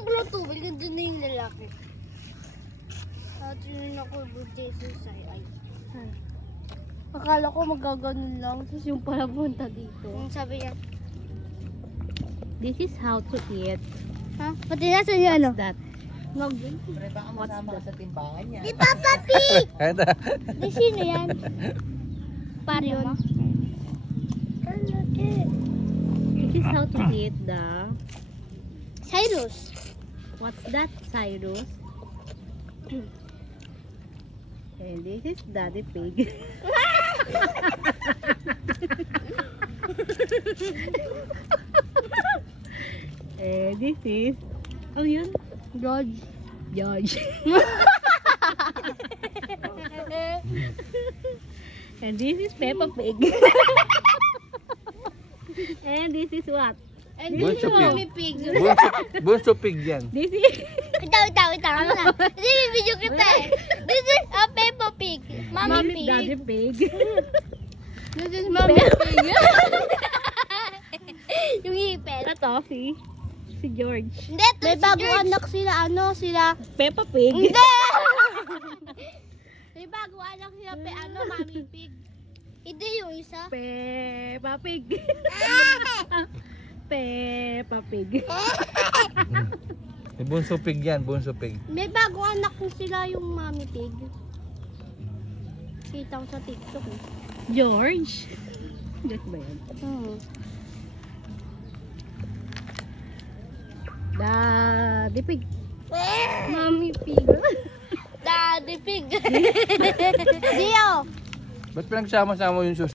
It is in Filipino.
yung blue tubig, doon na yung lalaki. At yun ako, Jason ay. Akala ko magaganon lang, tapos yung pala punta dito. Yung sabi niya, This is how to eat. ha? Pati nasa niya ano? That. Pre, baka masama ka sa timbangan niya. Di Papa Pig! Ito. Di sino yan? Parion. This is how to eat the... Cyrus. What's that, Cyrus? And this is Daddy Pig. And this is... Oh, yun? George. George. And this is Peppa Pig. And this is what? And Bunso this is Pig. Mommy Pig. Bunso Pig yan. This is... Itaw. Ano na? Hindi, video kita eh. This is a Peppa Pig. Mommy Pig. Daddy Pig. This is Mommy Pig. Yung hipel. Ito, si George. Hindi, ito May si bagong George. anak sila, sila. Peppa Pig. Hindi! May bagong anak sila, Mommy Pig. Hindi yung isa. Peppa Pig. Peppa Pig. Bunso Pig yan, Bunso Pig. May bagong anak sila yung Mommy Pig. Kita ko sa TikTok eh. George. George ba yan? Daddy Pig. Mommy Pig. Daddy Pig. Dio! Ba't pinagsama-sama yung sus?